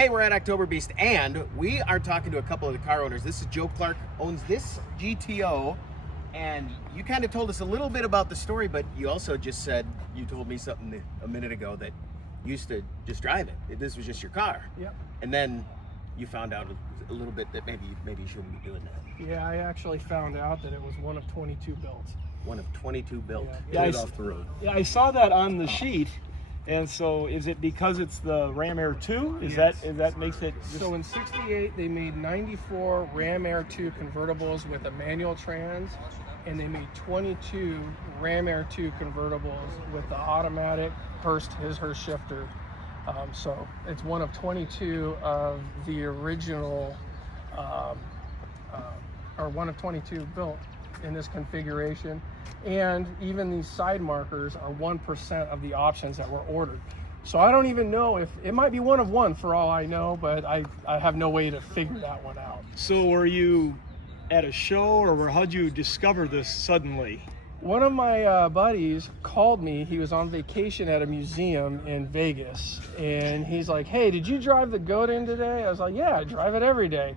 Hey, we're at OctoberBeast, and we are talking to a couple of the car owners. This is Joe Clark, owns this GTO, and you kind of told us a little bit about the story, but you also just said, you told me something a minute ago that you used to just drive it. This was just your car. Yep. And then you found out a little bit that maybe you shouldn't be doing that. Yeah, I actually found out that it was one of 22 built. One of 22 built. Yeah. Get it off the road. Yeah, I saw that on the sheet. And so, is it because it's the Ram Air 2? Is that makes it? So in '68, they made 94 Ram Air 2 convertibles with a manual trans, and they made 22 Ram Air 2 convertibles with the automatic Hurst shifter. So it's one of 22 of the original, or one of 22 built in this configuration. And even these side markers are 1% of the options that were ordered. So I don't even know if it might be one of one for all I know, but I have no way to figure that one out. So were you at a show, or how'd you discover this suddenly? One of my buddies called me. He was on vacation at a museum in Vegas, and he's like, "Hey, did you drive the Goat in today?" I was like, "Yeah, I drive it every day."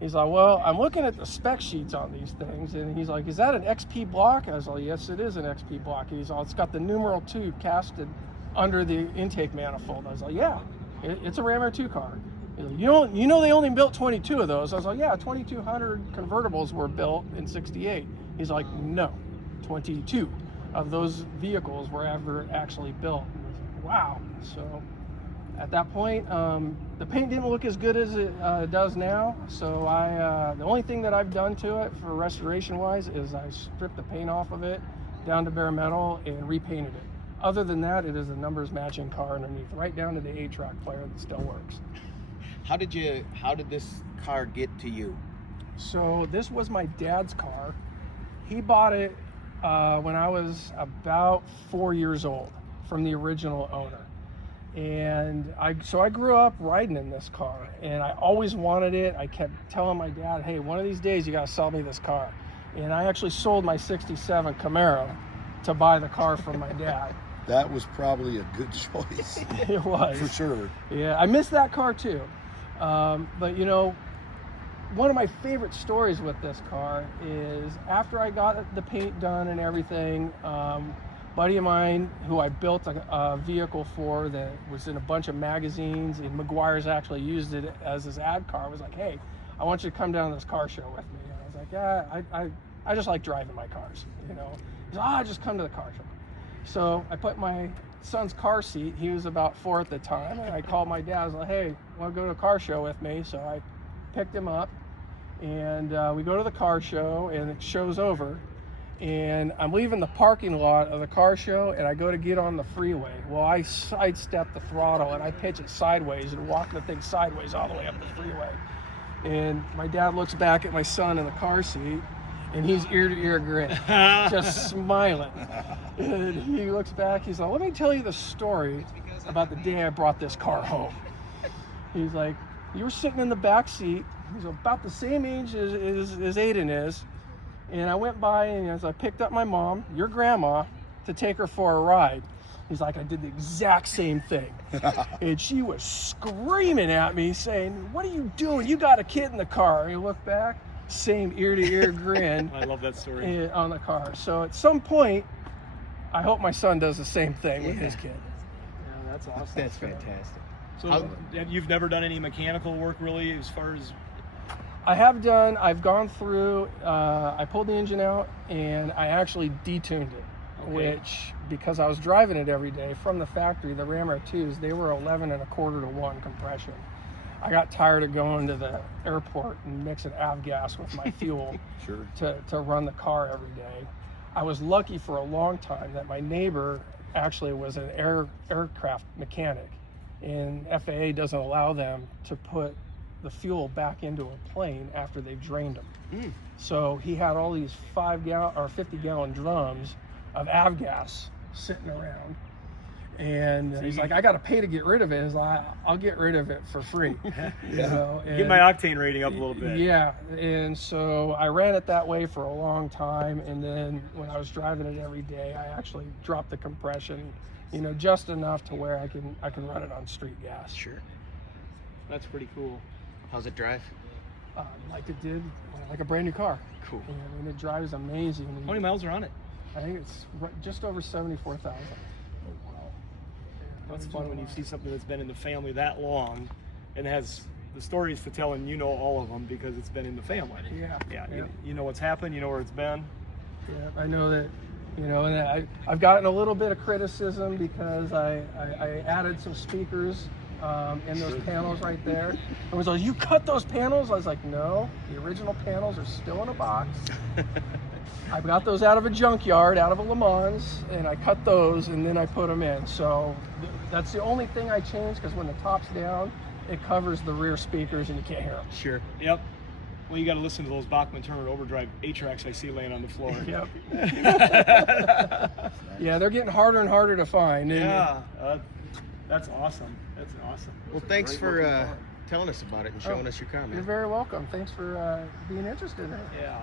He's like, "Well, I'm looking at the spec sheets on these things," and he's like, "Is that an XP block?" I was like, "Yes, it is an XP block." And he's like, "It's got the numeral 2 casted under the intake manifold." I was like, "Yeah, it's a Ram Air 2 car." He's like, you know they only built 22 of those." I was like, "Yeah, 2,200 convertibles were built in '68." He's like, "No, 22 of those vehicles were ever actually built." And I was like, "Wow." So at that point, the paint didn't look as good as it does now. So the only thing that I've done to it for restoration wise is I stripped the paint off of it down to bare metal and repainted it. Other than that, it is a numbers matching car underneath, right down to the 8-track player that still works. How did this car get to you? So this was my dad's car. He bought it when I was about 4 years old from the original owner. And I grew up riding in this car, and I always wanted it. I kept telling my dad, "Hey, one of these days you gotta sell me this car." And I actually sold my '67 Camaro to buy the car from my dad. That was probably a good choice. It was. For sure. Yeah, I miss that car too. But you know, one of my favorite stories with this car is after I got the paint done and everything, buddy of mine who I built a vehicle for that was in a bunch of magazines, and McGuire's actually used it as his ad car, was like, "Hey, I want you to come down to this car show with me." And I was like, "Yeah, I just like driving my cars, you know." He's like, just come to the car show." So I put my son's car seat, he was about 4 at the time, and I called my dad. I was like, "Hey, want to go to a car show with me?" So I picked him up, and we go to the car show, and it show's over. And I'm leaving the parking lot of the car show, and I go to get on the freeway. Well, I sidestep the throttle, and I pitch it sideways and walk the thing sideways all the way up the freeway. And my dad looks back at my son in the car seat, and he's ear-to-ear grin, just smiling. And he looks back, he's like, "Let me tell you the story about the day I brought this car home." He's like, "You were sitting in the back seat." He's about the same age as Aiden is. And I went by, and as I picked up my mom, your grandma, to take her for a ride. He's like, "I did the exact same thing." And she was screaming at me saying, "What are you doing? You got a kid in the car." And he looked back, same ear-to-ear grin. I love that story. On the car. So at some point, I hope my son does the same thing with his kid. Yeah, that's awesome. That's fantastic. So you've never done any mechanical work really, as far as? I've gone through, I pulled the engine out, and I actually detuned it, which, because I was driving it every day from the factory, the Ram Air 2s, they were 11 1/4 to 1 compression. I got tired of going to the airport and mixing avgas with my fuel Sure. to run the car every day. I was lucky for a long time that my neighbor actually was an aircraft mechanic, and FAA doesn't allow them to put the fuel back into a plane after they've drained them. So he had all these 50-gallon drums of avgas sitting around, and he's like, "I got to pay to get rid of it." He's like, "I'll get rid of it for free." You know, Get my octane rating up a little bit. Yeah, and so I ran it that way for a long time, and then when I was driving it every day, I actually dropped the compression, you know, just enough to where I can run it on street gas. Sure. That's pretty cool. How's it drive? Like it did, like a brand new car. Cool. And, I mean, it drives amazing. How many miles are on it? I think it's just over 74,000. That's fun when you see something that's been in the family that long and has the stories to tell, and you know all of them because it's been in the family. Yeah. Yeah. Yeah. You know what's happened. You know where it's been. Yeah, I know that, and I've gotten a little bit of criticism because I added some speakers in those panels right there. And was like, you cut those panels? I was like, no, the original panels are still in a box. I got those out of a junkyard, out of a Le Mans, and I cut those and then I put them in. So that's the only thing I changed, because when the top's down, it covers the rear speakers and you can't hear them. Sure. Yep. Well, you got to listen to those Bachman Turner overdrive 8-tracks I see laying on the floor. Yep. Yeah, they're getting harder and harder to find. Yeah. That's awesome. That's awesome. Well, thanks for telling us about it and showing us your car, You're man. very welcome. Thanks for being interested in it. Yeah.